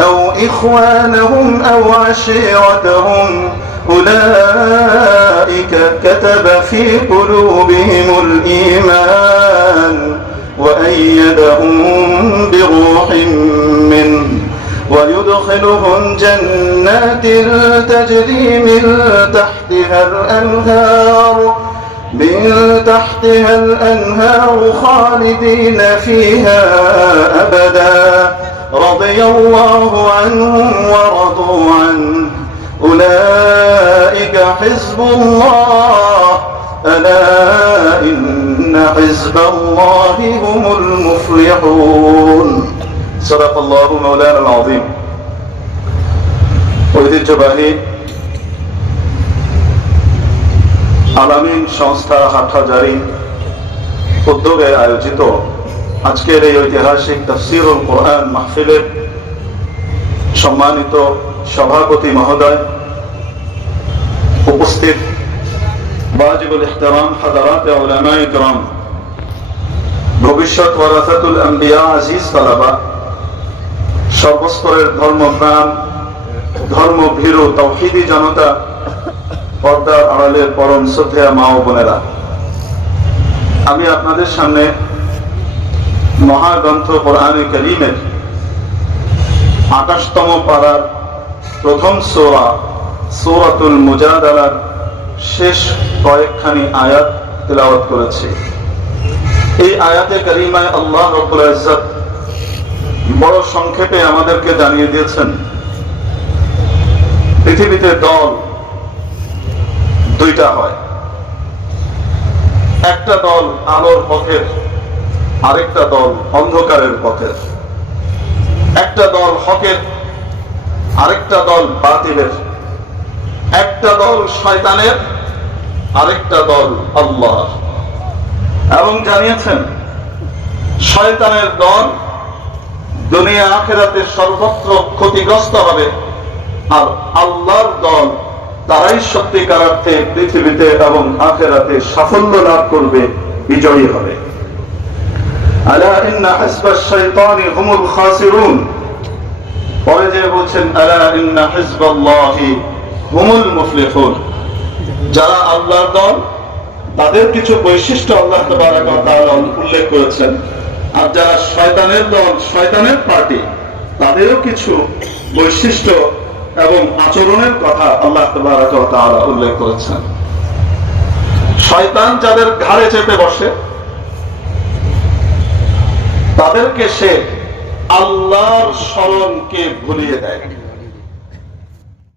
أو إخوانهم أو عشيرتهم أولئك كتب في قلوبهم الإيمان وأيدهم بروح منه ويدخلهم جنات تجري من تحتها الأنهار من تحتها الأنهار خالدين فيها أبدا. رضي الله عنهم ورضوا عنه أولئك حزب الله ألا إن حزب الله هم المفلحون صدق الله مولانا العظيم ঐতিহ্যবাহী আলামিন সংস্থা হাটহাজারি উদ্যোগে আয়োজিত আজকের এই ঐতিহাসিক তফসিরুল কোরআন মাহফিলের সম্মানিত সভাপতি মহোদয়, উপস্থিত বাজিবুল ইহতারাম হাদারাত উলামায়ে ইকরাম ভবিষ্যৎ ওয়ারাসাতুল আম্বিয়া, আজিজ তালাবা, সর্বস্তরের ধর্মপ্রাণ, ধর্মভীরু, তৌহিদি জনতা, পর্দার আড়ালের পরম শ্রদ্ধেয়া মা ও বোনেরা। আমি আপনাদের সামনে মহাগ্রন্থ কোরআনে করিমের আঠাশতম পাড়ার প্রথম সোরা, সৌরাতুল মুজাদালার শেষ কয়েকখানি আয়াত তেলাওয়াত করেছি। এই আয়াতে করিমায় আল্লাহ রব্বুল ইজ্জত বড় সংক্ষেপে আমাদেরকে জানিয়ে দিয়েছেন, পৃথিবীতে দল দুইটা হয়। একটা দল আলোর পথের আরেকটা দল অন্ধকারের পথের একটা দল হকের, আরেকটা দল বাতিলের। একটা দল শয়তানের, আরেকটা দল আল্লাহ এবং জানিয়েছেন, শয়তানের দল দুনিয়া আখেরাতে সর্বত্র ক্ষতিগ্রস্ত হবে আর আল্লাহর দল তারাই সত্যিকার অর্থে পৃথিবীতে এবং আখেরাতে সাফল্য লাভ করবে, বিজয়ী হবে। আলা ইন্না হিজবাশ শাইতানি হুমুল খাসিরুন। পরে যে বলছেন, আলা ইন্না হিজবাল্লাহি হুমুল মুফলিহুন। যারা আল্লাহর দল, তাদের কিছু বৈশিষ্ট্য আল্লাহ তাবারাক তাআলা উল্লেখ করেছেন। আর যারা শয়তানের দল, শয়তানের পার্টি, তাদেরও কিছু বৈশিষ্ট্য এবং আচরণের কথা আল্লাহ তাআলা উল্লেখ করেছেন। শয়তান যাদের ঘাড়ে চেপে বসে তাদেরকে সে আল্লাহর স্মরণকে ভুলিয়ে দেয়।